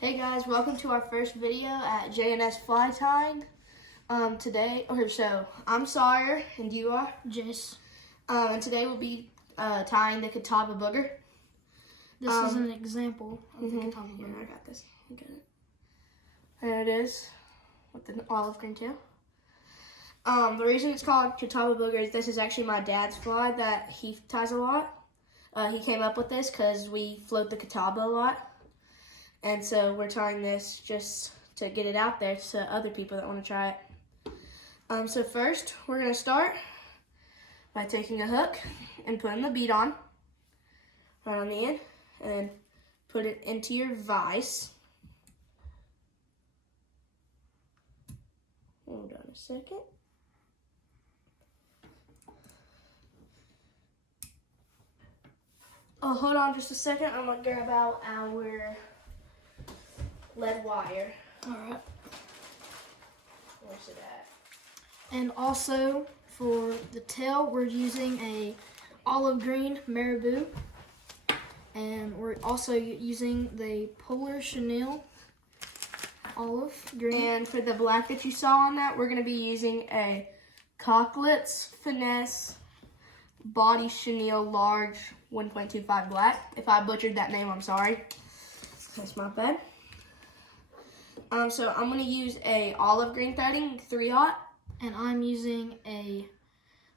Hey guys, welcome to our first video at J&S Fly Tying. So I'm Sawyer and you are? Jace. And today we'll be tying the Catawba Bugger. This is an example of the Catawba Bugger. Here, I got this. I got it. There it is with the olive green tail. The reason it's called Catawba Bugger is this is actually my dad's fly that he ties a lot. He came up with this because we float the Catawba a lot. And so we're tying this just to get it out there to other people that want to try it. So first, we're going to start by taking a hook and putting the bead on, right on the end, and then put it into your vise. Hold on a second. Oh, hold on just a second. I'm going to grab out our lead wire. Alright. Where's it at? And also for the tail, we're using a olive green marabou. And we're also using the Polar Chenille olive green. And for the black that you saw on that, we're going to be using a Cocklets Finesse Body Chenille Large 1.25 black. If I butchered that name, I'm sorry. That's my bad. So I'm going to use a olive green threading 3/0. And I'm using a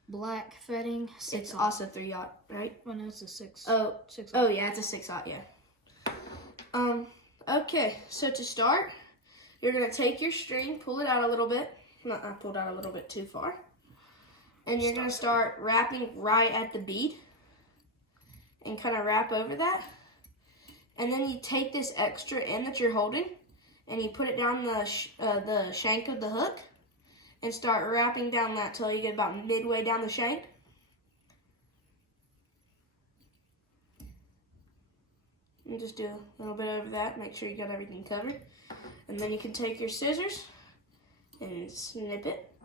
black threading 6/0. It's also 3/0, right? Oh no, it's a 6. Oh, 6/0. Oh yeah, it's a 6/0, yeah. Okay, so to start, you're going to take your string, pull it out a little bit. Not pulled out a little bit too far. And you're going to start wrapping right at the bead. And kind of wrap over that. And then you take this extra end that you're holding. And you put it down the shank of the hook. And start wrapping down that till you get about midway down the shank. And just do a little bit over that. Make sure you got everything covered. And then you can take your scissors and snip it.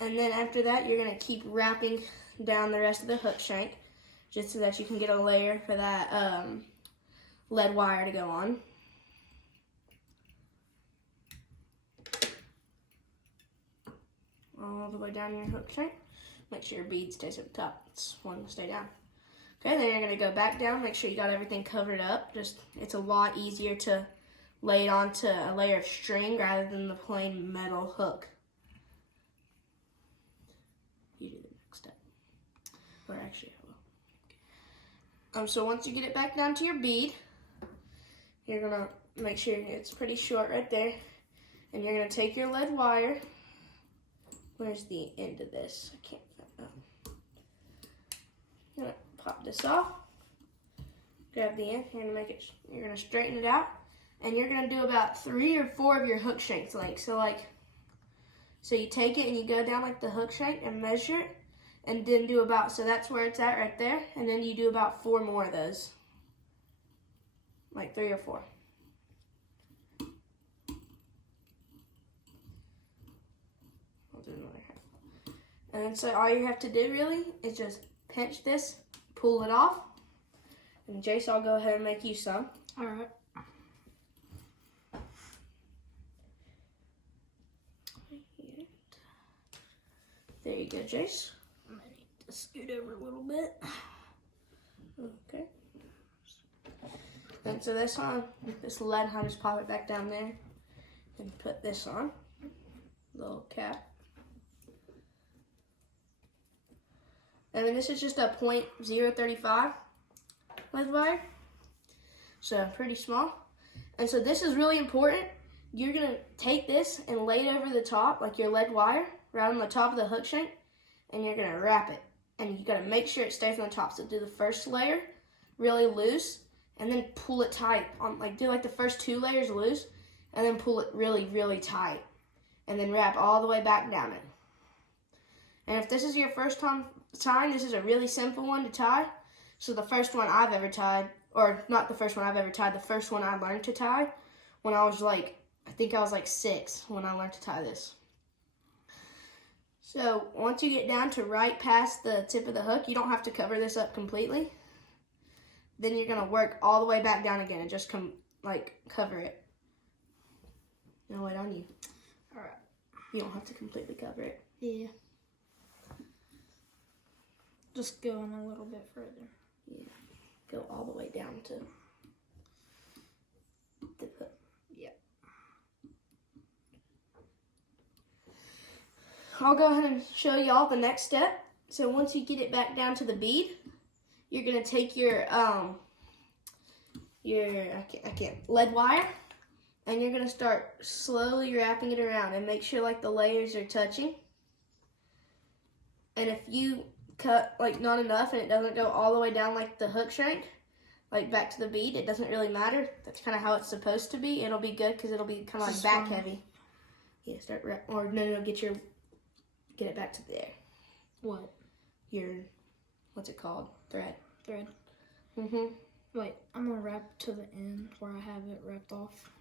And then after that, you're going to keep wrapping down the rest of the hook shank. Just so that you can get a layer for that lead wire to go on. All the way down your hook shank. Make sure your bead stays at the top. It's one to stay down. Okay, then you're going to go back down. Make sure you got everything covered up. It's a lot easier to lay it onto a layer of string rather than the plain metal hook. You do the next step. Or actually, I will. So once you get it back down to your bead, you're going to make sure it's pretty short right there. And you're going to take your lead wire. Where's the end of this? I can't find it. You're going to pop this off. Grab the end. You're going to straighten it out. And you're going to do about 3 or 4 of your hook shanks length. So you take it and you go down like the hook shank and measure it. And then do about, so that's where it's at right there. And then you do about 4 more of those. Like 3 or 4. I'll do another half. And then so all you have to do really is just pinch this, pull it off. And Jace, I'll go ahead and make you some. Alright. There you go, Jace. I might need to scoot over a little bit. Okay. And so this lead, I'll just pop it back down there and put this on. Little cap. And then this is just a .035 lead wire. So pretty small. And so this is really important. You're going to take this and lay it over the top, like your lead wire, right on the top of the hook shank, and you're going to wrap it. And you got to make sure it stays on the top. So do the first layer really loose, and then pull it tight. Do the first 2 layers loose, and then pull it really, really tight. And then wrap all the way back down it. And if this is your first time tying, this is a really simple one to tie. So the first one I've ever tied, or not the first one I've ever tied, the first one I learned to tie when I was I think I was 6 when I learned to tie this. So once you get down to right past the tip of the hook, you don't have to cover this up completely. then you're gonna work all the way back down again and just cover it. Now wait on you. All right. You don't have to completely cover it. Yeah. Just going a little bit further. Yeah. Go all the way down to the foot. Yeah. I'll go ahead and show y'all the next step. So once you get it back down to the bead, you're gonna take your lead wire, and you're gonna start slowly wrapping it around and make sure like the layers are touching. And if you cut like not enough and it doesn't go all the way down like the hook shank, like back to the bead, it doesn't really matter. That's kind of how it's supposed to be. It'll be good because it'll be kind of like back heavy. Yeah, get it back to there. What? What's it called? Thread. Thread. Mhm. Wait, I'm gonna wrap to the end where I have it wrapped off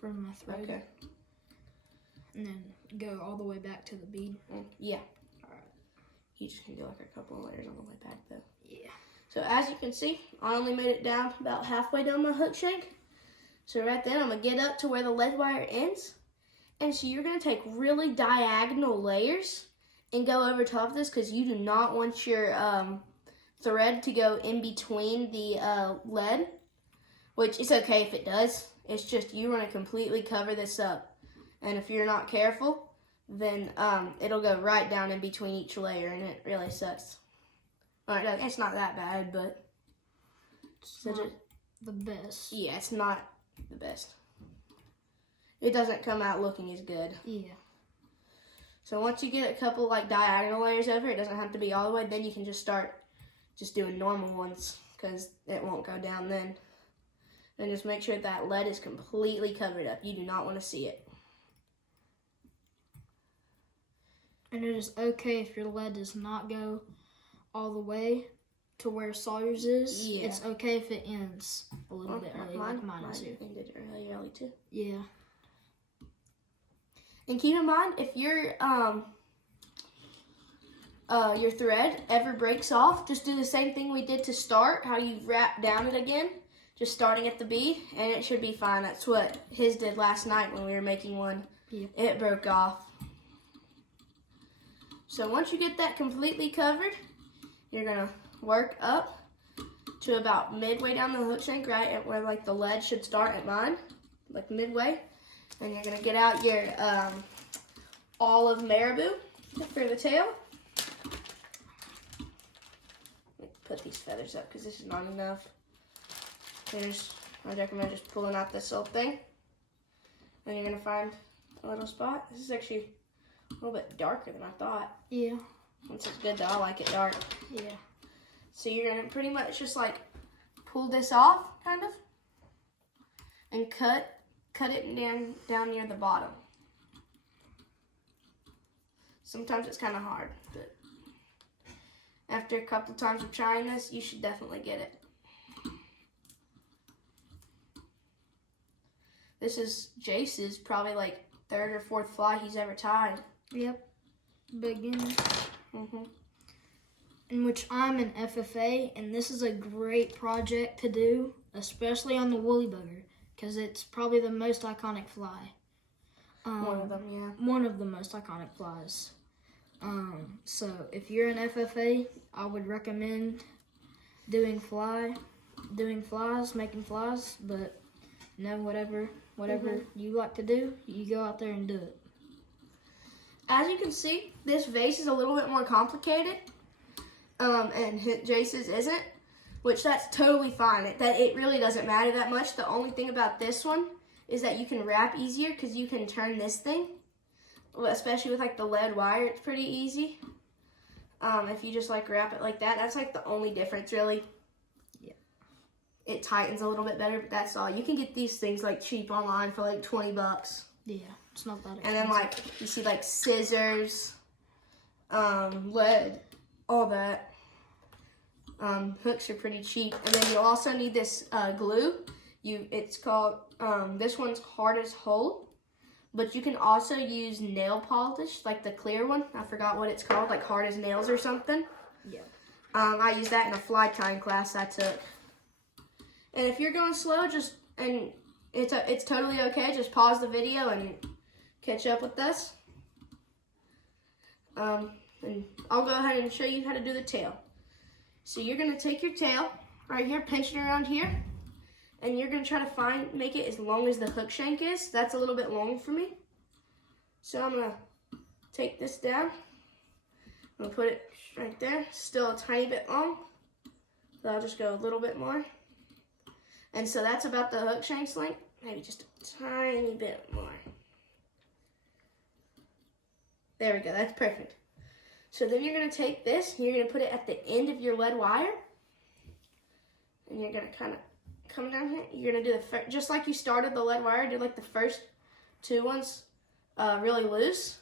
from my thread. Okay. And then go all the way back to the bead. Yeah. All right. You just can do like a couple of layers on the way back though. Yeah. So as you can see, I only made it down about halfway down my hook shank. So right then I'm gonna get up to where the lead wire ends. And so you're gonna take really diagonal layers and go over top of this because you do not want your thread to go in between the lead, which is okay if it does. It's just you want to completely cover this up. And if you're not careful, then it'll go right down in between each layer and it really sucks. Alright, it's not that bad, but It's not the best. Yeah, it's not the best. It doesn't come out looking as good. Yeah. So once you get a couple like diagonal layers over, it doesn't have to be all the way, then you can just start just doing normal ones because it won't go down then. And just make sure that lead is completely covered up. You do not want to see it. And it is okay if your lead does not go all the way to where Sawyer's is. Yeah. It's okay if it ends a little bit early, like mine is here. Ended early too. Yeah. And keep in mind, if your thread ever breaks off, just do the same thing we did to start, how you wrap down it again, just starting at the bead, and it should be fine. That's what his did last night when we were making one. Yep. It broke off. So once you get that completely covered, you're gonna work up to about midway down the hook shank, right at where like the lead should start at mine, like midway. And you're gonna get out your olive marabou for the tail. Put these feathers up because this is not enough. I recommend just pulling out this little thing. And you're gonna find a little spot. This is actually a little bit darker than I thought. Yeah. This is good though, I like it dark. Yeah. So you're gonna pretty much just like pull this off, kind of, and cut it down near the bottom. Sometimes it's kind of hard, but after a couple times of trying this, you should definitely get it. This is Jace's probably like third or fourth fly he's ever tied. Yep. Beginner. Mhm. In which I'm an FFA, and this is a great project to do, especially on the woolly bugger, because it's probably the most iconic fly. One of them, yeah. One of the most iconic flies. So if you're an FFA, I would recommend doing flies, making flies, but whatever you like to do, you go out there and do it. As you can see, this vase is a little bit more complicated, and Jace's isn't, which that's totally fine. It really doesn't matter that much. The only thing about this one is that you can wrap easier because you can turn this thing, especially with like the lead wire. It's pretty easy. If you just like wrap it like that, that's like the only difference really. Yeah. It tightens a little bit better, but that's all. You can get these things like cheap online for like $20. Yeah, it's not that expensive. And then like you see like scissors, lead, all that. Hooks are pretty cheap. And then you'll also need this glue. It's called, this one's hard as whole, but you can also use nail polish, like the clear one. I forgot what it's called, like hard as nails or something. Yeah. I used that in a fly tying class I took. And if you're going slow, it's totally okay. Just pause the video and catch up with us. And I'll go ahead and show you how to do the tail. So you're gonna take your tail right here, pinch it around here, and you're gonna try to make it as long as the hook shank is. That's a little bit long for me. So I'm gonna take this down. I'm gonna put it right there. Still a tiny bit long. So I'll just go a little bit more. And so that's about the hook shank's length. Maybe just a tiny bit more. There we go, that's perfect. So then you're gonna take this, and you're gonna put it at the end of your lead wire. And you're gonna kind of come down here. You're gonna do just like you started the lead wire, do like the first two ones really loose.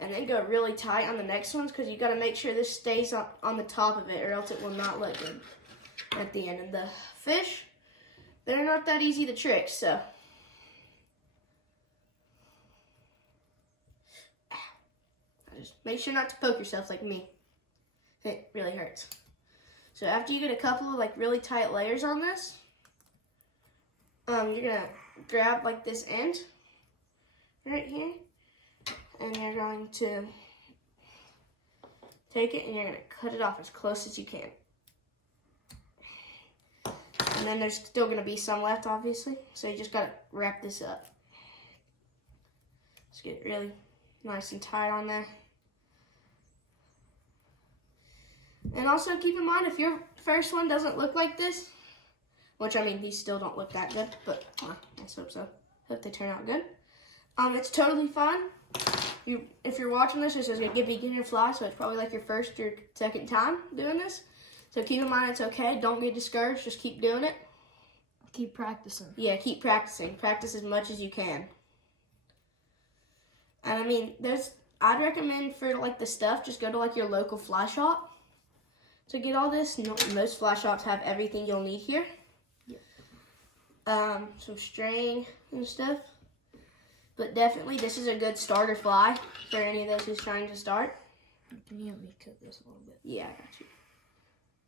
And then go really tight on the next ones, because you gotta make sure this stays on the top of it, or else it will not look good at the end. And the fish, they're not that easy to trick, so. Just make sure not to poke yourself like me. It really hurts. So after you get a couple of like really tight layers on this, you're gonna grab like this end right here, and you're going to take it and you're gonna cut it off as close as you can. And then there's still gonna be some left, obviously, so you just gotta wrap this up. Just get it really nice and tight on there. And also keep in mind, if your first one doesn't look like this, which I mean, these still don't look that good, but let's hope so. Hope they turn out good. It's totally fine. If you're watching this is a beginner fly, so it's probably like your first or second time doing this. So keep in mind it's okay. Don't get discouraged. Just keep doing it. Keep practicing. Yeah, keep practicing. Practice as much as you can. And I mean, I'd recommend for like the stuff, just go to like your local fly shop to get all this. Most fly shops have everything you'll need here. Yeah. Some string and stuff. But definitely, this is a good starter fly for any of those who's trying to start. Can you help me cut this a little bit? Yeah, I got you.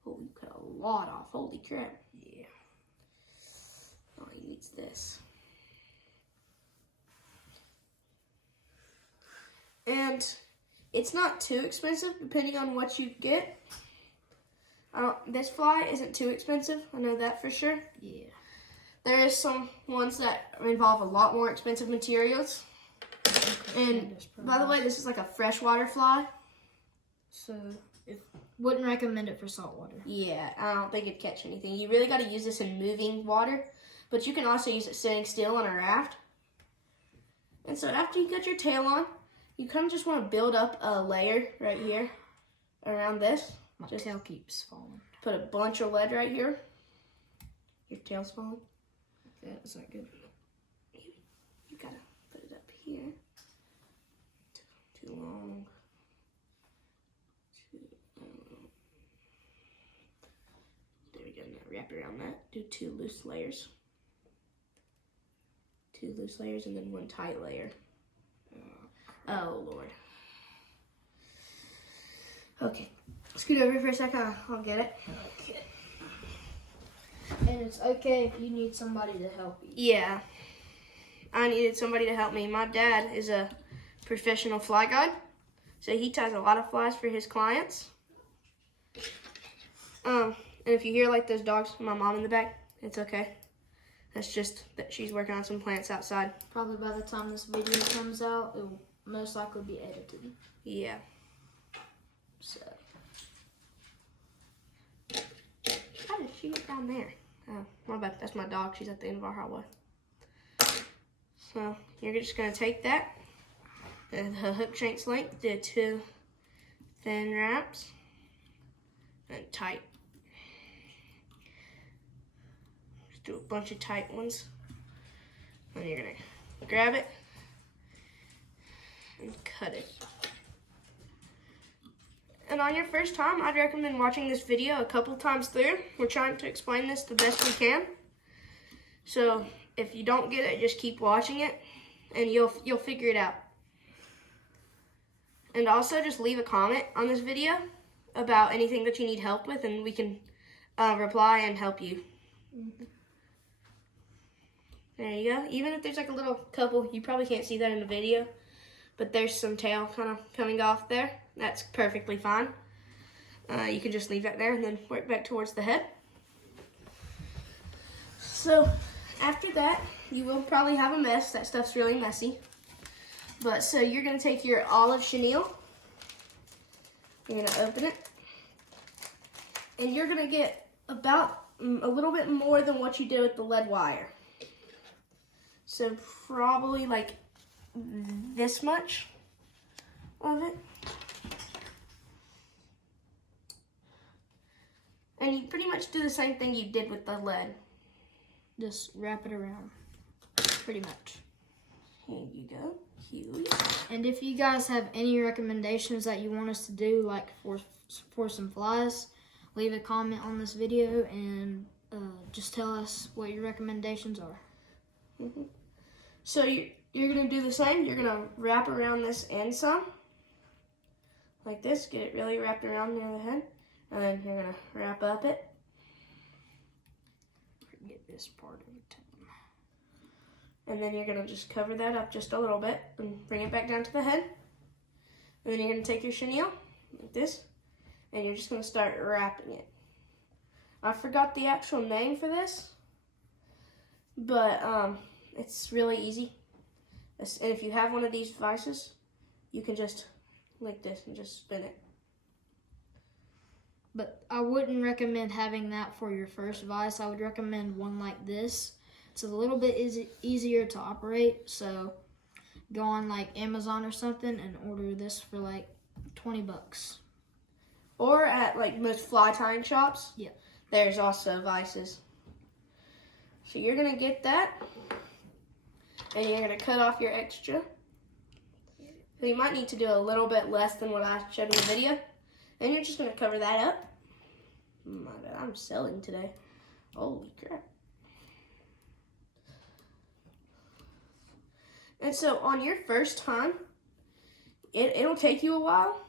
Oh, you cut a lot off. Holy crap. Yeah. Oh, he needs this. And it's not too expensive, depending on what you get. This fly isn't too expensive. I know that for sure. Yeah. There is some ones that involve a lot more expensive materials. Okay, And by the way, this is like a freshwater fly. So, wouldn't recommend it for saltwater. Yeah, I don't think it'd catch anything. You really got to use this in moving water, but you can also use it sitting still on a raft. And so after you got your tail on, you kind of just want to build up a layer right here around this. My tail keeps falling. Put a bunch of lead right here. Your tail's falling. Yeah, is that good? You gotta put it up here. Too long. There we go. Now wrap around that. Do 2 loose layers. 2 loose layers and then 1 tight layer. Oh Lord. Okay. Scoot over for a second. I'll get it. Okay. And it's okay if you need somebody to help you. Yeah. I needed somebody to help me. My dad is a professional fly guide, so he ties a lot of flies for his clients. And if you hear like those dogs, my mom in the back, it's okay. That's just that she's working on some plants outside. Probably by the time this video comes out, it will most likely be edited. Yeah. So. How did she get down there? Oh, my bad. That's my dog. She's at the end of our hallway. So you're just going to take that, and the hook shank's length, do 2 thin wraps, and tight. Just do a bunch of tight ones. And you're going to grab it and cut it. And on your first time, I'd recommend watching this video a couple times through. We're trying to explain this the best we can. So if you don't get it, just keep watching it and you'll figure it out. And also just leave a comment on this video about anything that you need help with, and we can reply and help you. There you go. Even if there's like a little couple, you probably can't see that in the video, but there's some tail kind of coming off there. That's perfectly fine. You can just leave that there and then work back towards the head. So after that, you will probably have a mess. That stuff's really messy. But so you're gonna take your olive chenille. You're gonna open it. And you're gonna get about a little bit more than what you did with the lead wire. So probably like this much of it. And you pretty much do the same thing you did with the lead. Just wrap it around, pretty much. Here you go. Huge. And if you guys have any recommendations that you want us to do, like for some flies, leave a comment on this video and just tell us what your recommendations are. Mm-hmm. So you're gonna do the same. You're gonna wrap around this end some, like this. Get it really wrapped around near the head, and then you're gonna wrap up it. Get this part of it. And then you're gonna just cover that up just a little bit and bring it back down to the head. And then you're gonna take your chenille, like this, and you're just gonna start wrapping it. I forgot the actual name for this, but it's really easy. And if you have one of these vices, you can just like this and just spin it. But I wouldn't recommend having that for your first vise. I would recommend one like this. It's a little bit easier to operate, so go on like Amazon or something and order this for like 20 bucks. Or at like most fly tying shops, yeah, there's also vices. So you're gonna get that, and you're gonna cut off your extra. So you might need to do a little bit less than what I showed in the video. And you're just gonna cover that up. My bad, I'm selling today. Holy crap. And so on your first time, it'll take you a while.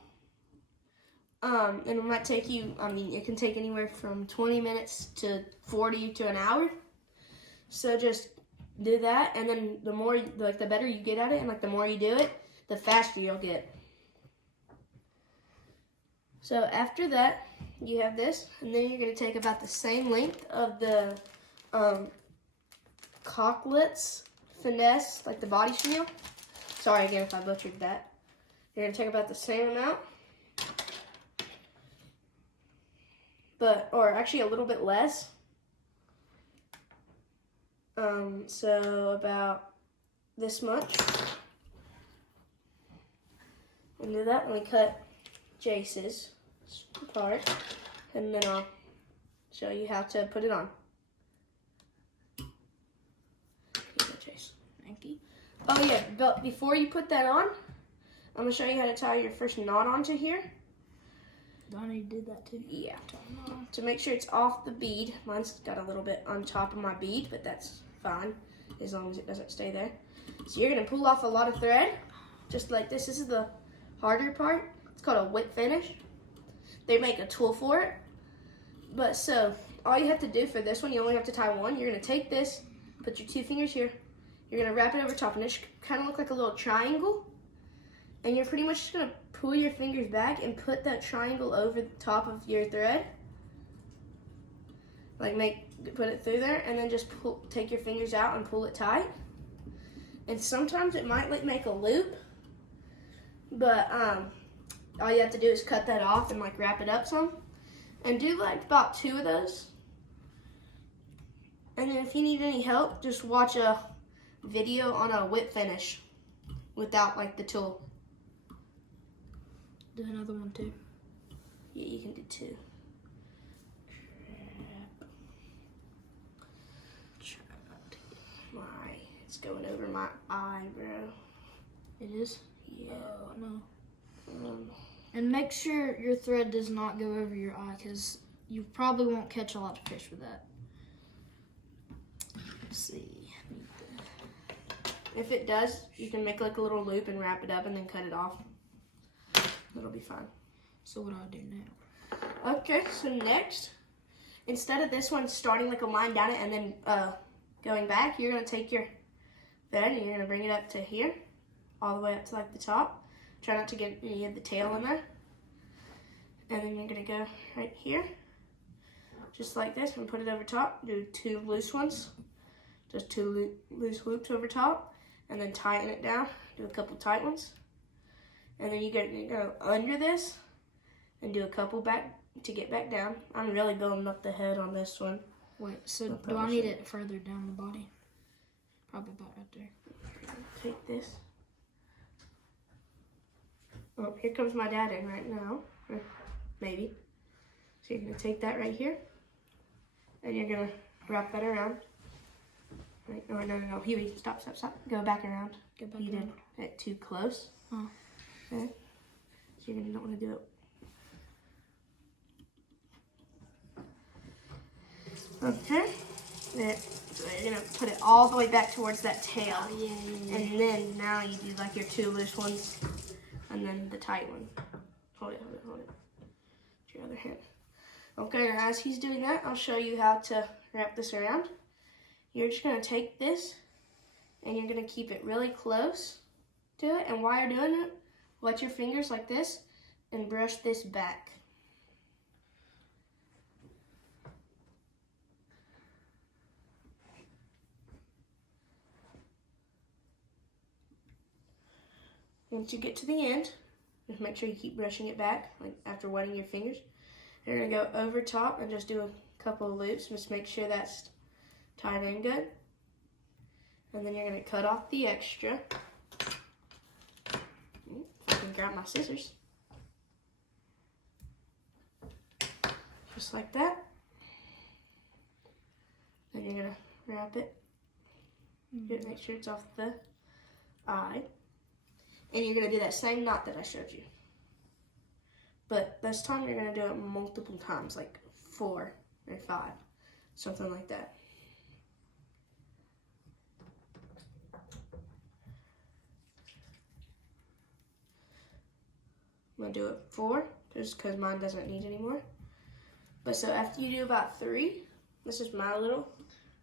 And it might take you, it can take anywhere from 20 minutes to 40 to an hour. So just do that, and then the more, the better you get at it, and the more you do it, the faster you'll get. So after that, you have this, and then you're going to take about the same length of the Cocklets Finesse, like the body chenille. Sorry again if I butchered that. You're going to take about the same amount, or actually a little bit less. So about this much. And do that, and we cut Jace's part, and then I'll show you how to put it on. Here you go, Jace. Thank you. Oh yeah, but before you put that on, I'm gonna show you how to tie your first knot onto here. Donnie did that too. Yeah. To make sure it's off the bead. Mine's got a little bit on top of my bead, but that's fine as long as it doesn't stay there. So you're gonna pull off a lot of thread, just like this. This is the harder part. It's called a whip finish. They make a tool for it. But so all you have to do for this one, you only have to tie one. You're gonna take this, put your two fingers here. You're gonna wrap it over top, and it should kind of look like a little triangle. And you're pretty much just gonna pull your fingers back and put that triangle over the top of your thread. Put it through there, and then just take your fingers out and pull it tight. And sometimes it might make a loop, but all you have to do is cut that off and wrap it up some, and do about 2 of those. And then if you need any help, just watch a video on a whip finish without the tool. Do another one too. Yeah, you can do 2. It's going over my eye, bro. It is? Yeah. No. And make sure your thread does not go over your eye, because you probably won't catch a lot of fish with that. Let's see. If it does, you can make a little loop and wrap it up and then cut it off. It'll be fine. So what do I do now? Okay, so next, instead of this one starting a line down it and then going back, you're going to take your thread and you're going to bring it up to here, all the way up to like the top. Try not to get any of the tail in there. And then you're going to go right here, just like this, and put it over top. Do 2 loose ones, just 2 loose loops over top, and then tighten it down. Do a couple tight ones. And then you go under this and do a couple back to get back down. I'm really building up the head on this one. Wait, so do I need it further down the body? Probably about right there. Take this. Oh, here comes my dad in right now. Or maybe. So you're going to take that right here. And you're going to wrap that around. Right, oh, no. Huey, stop. Go back around. Go back You around. did it too close. Oh. Okay. So you're going to not want to do it. Okay. So you're going to put it all the way back towards that tail. Yeah. And then now you do like your 2 loose ones and then the tight one. Hold it. With your other hand. Okay, now as he's doing that, I'll show you how to wrap this around. You're just going to take this and you're going to keep it really close to it. And while you're doing it, wet your fingers like this and brush this back. Once you get to the end, just make sure you keep brushing it back, like after wetting your fingers. You're going to go over top and just do a couple of loops. Just make sure that's tied in good. And then you're going to cut off the extra. If I can grab my scissors. Just like that. Then you're going to wrap it. Good, make sure it's off the eye. And you're going to do that same knot that I showed you. But this time you're going to do it multiple times, like 4 or 5, something like that. I'm going to do it 4, just because mine doesn't need any more. But so after you do about 3, this is my little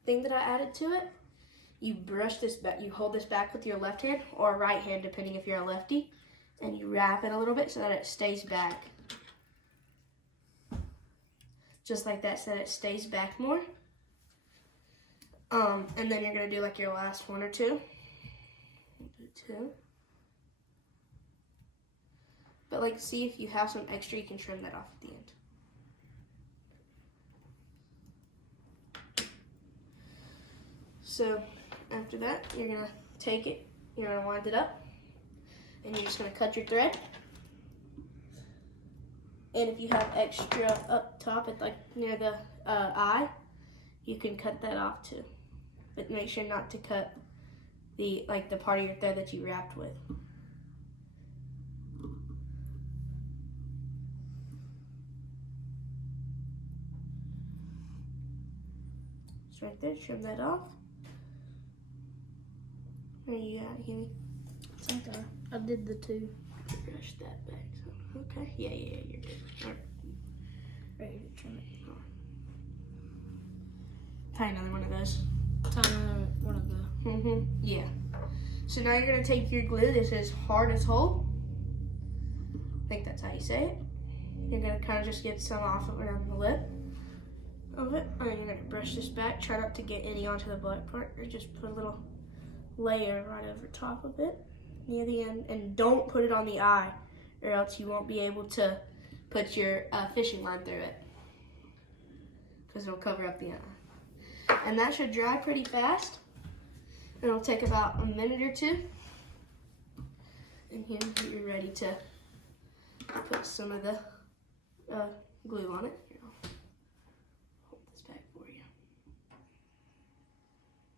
thing that I added to it. You brush this back, you hold this back with your left hand or right hand, depending if you're a lefty, and you wrap it a little bit so that it stays back. Just like that, so that it stays back more. And then you're gonna do like your last 1 or 2. Do 2. But like, see if you have some extra, you can trim that off at the end. So after that, you're gonna take it, you're gonna wind it up, and you're just gonna cut your thread. And if you have extra up top at like near the eye, you can cut that off too. But make sure not to cut the part of your thread that you wrapped with. It's right there, trim that off. Where you at, Huey? It's okay. I did the 2. Brush that back. So, okay. Yeah, you're good. All right. Ready to trim it. Tie another one of those. Tie one of the. Yeah. So now you're gonna take your glue. This is hard as whole. I think that's how you say it. You're gonna kind of just get some off around the lip of it, and then you're gonna brush this back. Try not to get any onto the black part, or just put a little layer right over top of it near the end, and don't put it on the eye, or else you won't be able to put your fishing line through it, because it'll cover up the eye. And that should dry pretty fast. It'll take about a minute or 2, and here you're ready to put some of the glue on it. Here, I'll hold this back for you.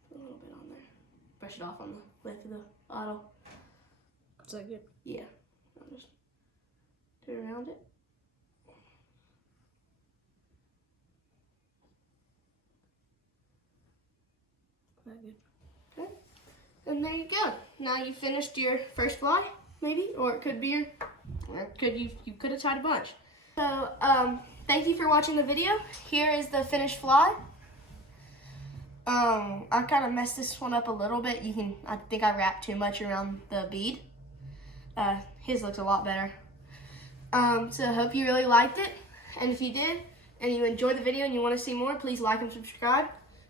Put a little bit on there. Brush it off on the lip of the bottle. Is that good? Yeah. I'll just do it around it. Is that good? Okay. And there you go. Now you finished your first fly, maybe, or it could be your, or you could have tied a bunch. So thank you for watching the video. Here is the finished fly. I kind of messed this one up a little bit. I think I wrapped too much around the bead. His looks a lot better. So I hope you really liked it. And if you did, and you enjoyed the video and you want to see more, please like and subscribe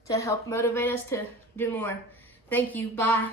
to help motivate us to do more. Thank you. Bye.